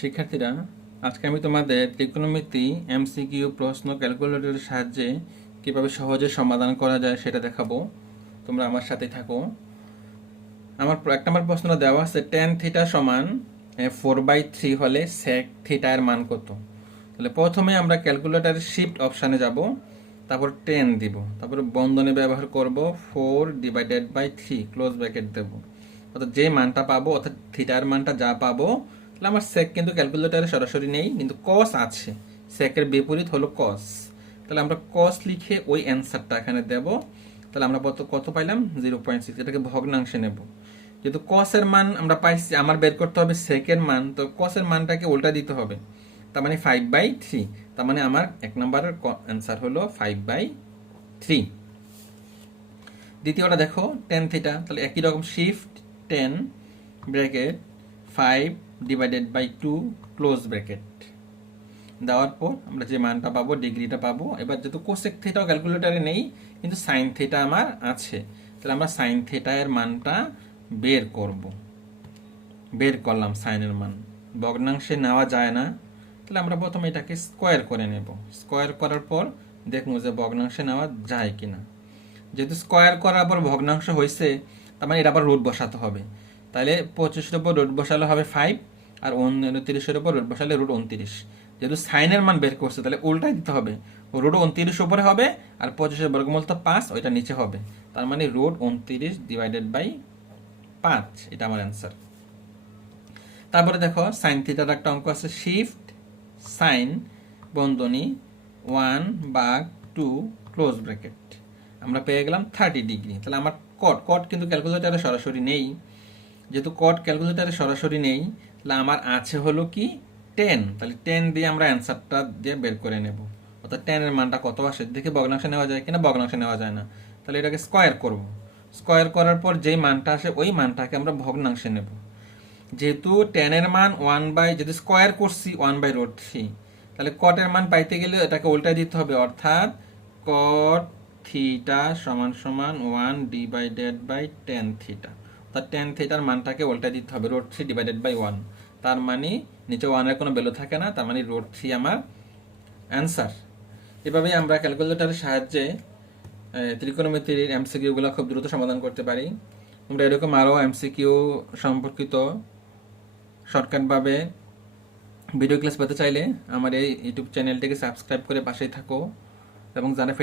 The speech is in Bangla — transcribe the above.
শিক্ষার্থীরা, আজকে আমি তোমাদের ত্রিকোণমিতি এমসিকিউ প্রশ্ন ক্যালকুলেটরের সাহায্যে কিভাবে সহজে সমাধান করা যায় সেটা দেখাবো। তোমরা আমার সাথে থাকো। আমার 1 নম্বর প্রশ্নটা দেওয়া আছে tan থিটা সমান 4/3 হলে sec থিটা এর মান কত। তাহলে প্রথমে আমরা ক্যালকুলেটরের শিফট অপশানে যাব, তারপর 10 দিব, তারপর বন্ধনী ব্যবহার করব 4/3 ক্লোজ ব্র্যাকেট দেব। অর্থাৎ যে মানটা পাবো, অর্থাৎ থিটার মানটা যা পাবো, তাহলে আমার সেক কিন্তু ক্যালকুলেটরে সরাসরি নেই, কিন্তু কস আছে। সেকের বিপরীত হলো কস। তাহলে আমরা কস লিখে ওই অ্যান্সারটা এখানে দেব। তাহলে আমরা কত পাইলাম? 0.6। এটাকে ভগ্নাংশে নেব। যেহেতু কসের মান আমরা পাইছি, আমার বের করতে হবে সেকের মান, তো কসের মানটাকে উল্টা দিতে হবে। তার মানে 5/3। তার মানে আমার 1 নম্বরের অ্যান্সার হলো 5/3। দ্বিতীয়টা দেখো, tan থিটা। তাহলে একই রকম শিফট 10 ব্র্যাকেট 5/2 ক্লোজ ব্র্যাকেট দেওয়ার পর আমরা যে মানটা পাবো, ডিগ্রিটা পাবো। এবার যেহেতু কোসেক থিটাও ক্যালকুলেটরে নেই, কিন্তু সাইন থিটা আমার আছে, তাহলে আমরা সাইন থিটা এর মানটা বের করব। বের করলাম সাইনের মান। ভগ্নাংশে নেওয়া যায় না, তাহলে আমরা প্রথমে এটাকে স্কোয়ার করে নেব। স্কোয়ার করার পর দেখবো যে ভগ্নাংশে নেওয়া যায় কিনা। যেহেতু স্কোয়ার করার পর ভগ্নাংশ হয়েছে, তার মানে এটা আবার রুট বসাতে হবে। তাহলে 25-এর উপর রুট বসালে হবে 5, আর 29-এর উপর রুট বসালে √ 29। যেহেতু সাইনের মান বের করছে, তাহলে উল্টাই দিতে হবে। √ 29 উপরে হবে, আর 25-এর বর্গমূল তো 5, ওইটা নিচে হবে। তার মানে √ 29/5। এটা আমার অ্যান্সার। তারপরে দেখো, সাইন থিটার একটা অঙ্ক আছে, শিফট সাইন বন্ধনী 1/2 ক্লোজ ব্র্যাকেট। আমরা পেয়ে গেলাম 30 ডিগ্রি। তাহলে আমার কট কিন্তু ক্যালকুলেটারে সরাসরি নেই। যেহেতু কট ক্যালকুলেটারে সরাসরি নেই, তাহলে আমার আছে হলো কি 10। তাহলে 10 দিয়ে আমরা অ্যান্সারটা দিয়ে বের করে নেব। অর্থাৎ 10 এর মানটা কত আসে দেখে ভগ্নাংশে নেওয়া যায় কিনা। ভগ্নাংশে নেওয়া যায় না, তাহলে এটাকে স্কোয়ার করব। স্কোয়ার করার পর যেই মানটা আসে ওই মানটাকে আমরা ভগ্নাংশে নেব। যেহেতু 10 এর মান যদি স্কোয়ার করছি 1/√3, তাহলে কটের মান পাইতে গেলে এটাকে উল্টাই দিতে হবে। অর্থাৎ কট থিটা সমান সমান 1/10 থিটা। অর্থাৎ 10 থিটার মানটাকে উল্টাই দিতে হবে √3/1। তার মানে নিচে 1 এর কোনো ভ্যালু থাকে না, তার মানে √3 আমার অ্যান্সার। এভাবেই আমরা ক্যালকুলেটরের সাহায্যে ত্রিকোণমিতির এমসিকিউ গুলো খুব দ্রুত সমাধান করতে পারি। তোমরা এরকম আরও এমসিকিউ সম্পর্কিত শর্টকাটভাবে ভিডিও ক্লাস পেতে চাইলে আমার এই ইউটিউব চ্যানেলটিকে সাবস্ক্রাইব করে পাশেই থাকো, এবং যারা